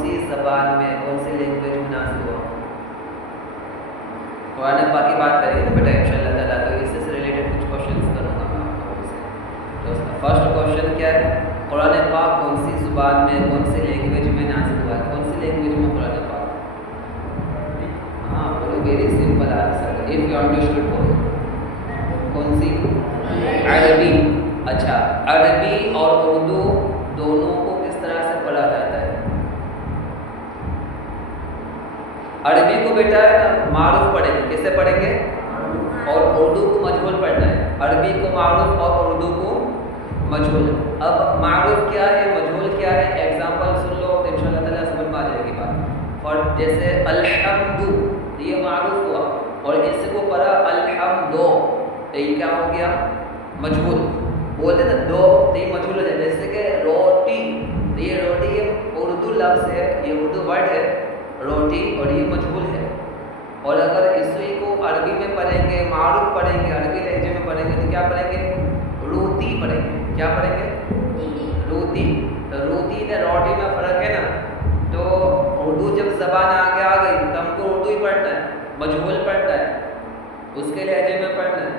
سی زبان میں کون سی لینگویج میں نازل ہوا؟ قرآن پاک کی بات کریں گے نا بیٹا انشاءاللہ تعالیٰ، تو اس سے ریلیٹڈ کچھ کوشچنس کروں گا میں آپ لوگوں سے. تو اس کا فرسٹ کوشچن کیا ہے؟ قرآن پاک کون سی زبان میں کون سی لینگویج میں نازل ہوا ہے؟ کون سی لینگویج میں قرآن پاک؟ ہاں بولو، very simple answer. If you understood بولو. کون سی؟ عربی. اچھا، عربی اور اردو دونوں کو کس طرح سے پڑھا جاتا ہے؟ عربی کو بیٹا ہے نا معروف پڑھیں گے. کیسے پڑھیں گے؟ اور اردو کو مجہول پڑھنا ہے. عربی کو معروف اور اردو کو مجہول. اب معروف کیا ہے، مجہول کیا ہے؟ ایگزامپل سن لو تو انشاءاللہ تعالیٰ سمجھ میں آ جائے گی بات. اور جیسے الحمد، یہ معروف ہوا، اور اس کو پڑھا الحمدو، تو یہ کیا ہو گیا؟ مجہول. بولتے نا دو، تو یہ مجہول ہو جائے. جیسے کہ روٹی، تو یہ روٹی یہ اردو لفظ ہے، یہ اردو ورڈ ہے روٹی، اور یہ مجہول ہے. اور اگر اسی کو عربی میں پڑھیں گے، معروف پڑھیں گے، عربی لہجے میں پڑھیں گے، تو کیا پڑھیں گے؟ روتی پڑھیں گے. کیا پڑھیں گے؟ روتی. تو روتی نے روٹی میں فرق ہے نا. تو اردو جب زبان آگے آ گئی تو ہم کو اردو ہی پڑھنا ہے، مجہول پڑھنا ہے، اس کے لہجے میں پڑھنا ہے.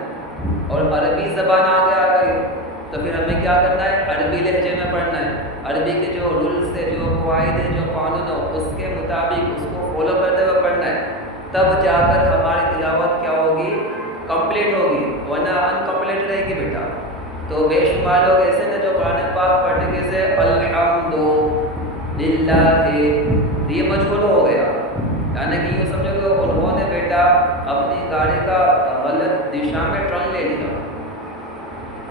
اور عربی زبان آگے آ گئی تو پھر ہمیں کیا کرنا ہے؟ عربی لہجے میں پڑھنا ہے. عربی کے جو رولس ہے، جو قواعد ہے، جو قانون ہے، اس کے مطابق اس کو فالو کرتے ہوئے پڑھنا ہے. تب جا کر ہماری تلاوت کیا ہوگی؟ کمپلیٹ ہوگی، ورنہ انکمپلیٹ رہے گی بیٹا. تو بے شمار لوگ ایسے نا جو قرآن پاک پڑھنے کے سے الحمد للہ، یہ مجہول ہو گیا. یعنی کہ یہ سمجھو کہ انہوں نے بیٹا اپنی گاڑی کا غلط دشا میں ٹرن لے لیا.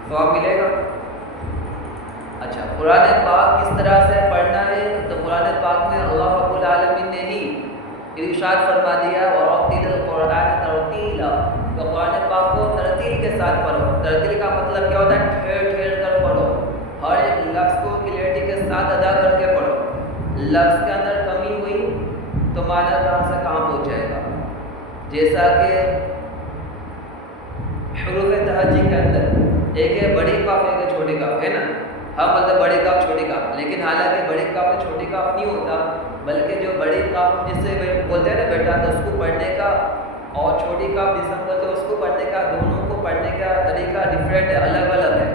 ثواب ملے گا. اچھا، قرآن پاک کس طرح سے پڑھنا ہے؟ تو قرآن پاک میں اللہ رب العالمین نے ہی ارشاد فرما دیا وَرَتِّلِ الْقُرْآنَ تَرْتِيلًا، تو قرآن پاک کو ترتیل کے ساتھ پڑھو. ترتیل کا مطلب کیا ہوتا ہے؟ ٹھہر ٹھہر کر پڑھو، ہر ایک لفظ کو کلیئرٹی کے ساتھ ادا کر کے پڑھو. لفظ کے اندر کمی ہوئی تو معنی کہاں سے کہاں پہنچ جائے گا. جیسا کہ حروف تہجی کے اندر ایک ہے بڑی کاف، ایک ہے چھوٹی کاف، ہے نا. ہم مطلب بڑی کاف چھوٹی کاف، لیکن حالانکہ بڑی کاف میں چھوٹی کاف نہیں ہوتا، بلکہ جو بڑی کاف جس سے بولتے ہیں نا بیٹا، تو اس کو پڑھنے کا اور چھوٹی کاف جس سے بولتے ہیں اس کو پڑھنے کا، دونوں کو پڑھنے کا طریقہ ڈفرینٹ ہے، الگ الگ ہے.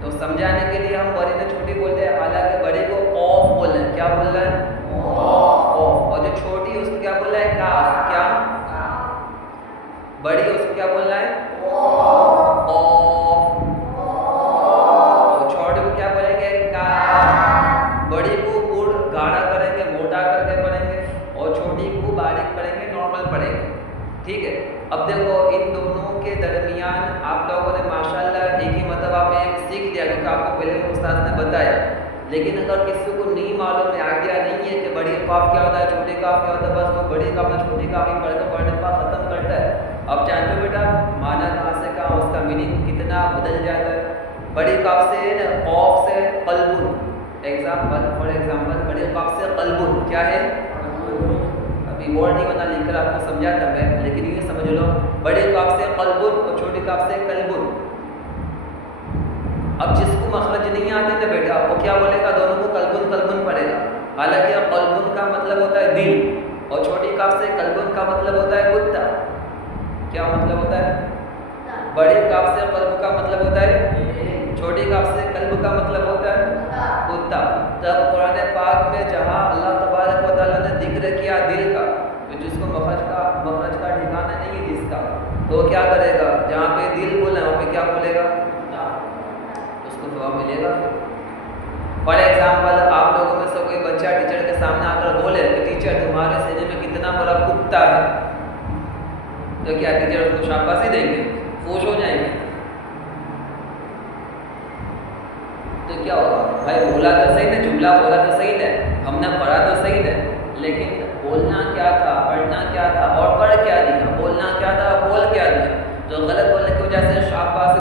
تو سمجھانے کے لیے ہم بڑی میں چھوٹی بولتے ہیں، حالانکہ بڑی کو اوف بولنا ہے. کیا بول رہا ہے؟ اوف. اور جو چھوٹی اس کو کیا بول رہا ہے؟ کاف. کیا؟ بڑی اس کو کیا بولنا ہے؟ اوف. اور چھوٹی کو کیا بولیں گے؟ کاف. بڑی کو پور گاڑا کریں گے، موٹا کر کے پڑھیں گے، اور چھوٹی کو باریک پڑھیں گے، نارمل پڑھیں گے. ٹھیک ہے. اب دیکھو ان دونوں کے درمیان آپ لوگوں نے ماشاءاللہ ایک ہی مرتبہ میں سیکھ دیا، کیونکہ آپ کو پہلے استاد نے بتایا. لیکن اگر کسی کو نہیں معلوم ہے، آئیڈیا نہیں ہے کہ بڑی کاف کیا ہوتا ہے، چھوٹی کاف کیا ہوتا ہے، بس وہ بڑی کاف میں چھوٹی کاف ہی پڑھ کے پڑھنے کا ختم کرتا ہے. اب جانتے ہو بیٹا معنی کہاں سے کہاں، اس کا میننگ کتنا بدل جاتا ہے. بڑی کاف سے نا اوف سے قلب. ایگزامپل فار ایگزامپل بڑی کاف سے قلب کیا ہے؟ ابھی ورڈ نہیں بنا لکھ کر آپ کو سمجھاتا میں، لیکن یہ سمجھ لو بڑی کاف سے قلب اور چھوٹی کاف سے قلب. اب جس کو مخرج نہیں آتے نا بیٹا، وہ کیا بولے گا؟ دونوں کو قلبن قلبن پڑھے گا. حالانکہ قلبن کا مطلب ہوتا ہے دل، اور چھوٹی کاف سے قلبن کا مطلب ہوتا ہے کتا. کیا مطلب ہوتا ہے؟ بڑی کاف سے قلب کا مطلب ہوتا ہے، چھوٹی کاف سے قلب کا مطلب ہوتا ہے کتا. تب قرآن پاک میں جہاں اللہ تبارک و تعالیٰ نے ذکر کیا دل کا، تو جس کو مخرج کا ٹھکانا نہیں ہے جس کا، تو کیا کرے گا؟ جہاں پہ دل بولنا وہاں پہ کیا بولے گا؟ اس کو جواب ملے گا. فار ایگزامپل آپ لوگوں میں سے کوئی بچہ ٹیچر کے سامنے آ کر بولے کہ ٹیچر تمہارے سینے میں کتنا بڑا کتا ہے، تو کیا ٹیچر اس کو شاباشی دیں گے؟ خوش ہو جائیں گے؟ تو کیا ہوگا؟ بھائی بولا تو صحیح ہے، جملہ بولا تو صحیح ہے، ہم نے پڑھا تو صحیح ہے، لیکن بولنا کیا تھا، پڑھنا کیا تھا، اور پڑھ کیا دیا، بولنا کیا تھا، بول کیا دیا. تو غلط بولنے کی وجہ سے شاباشی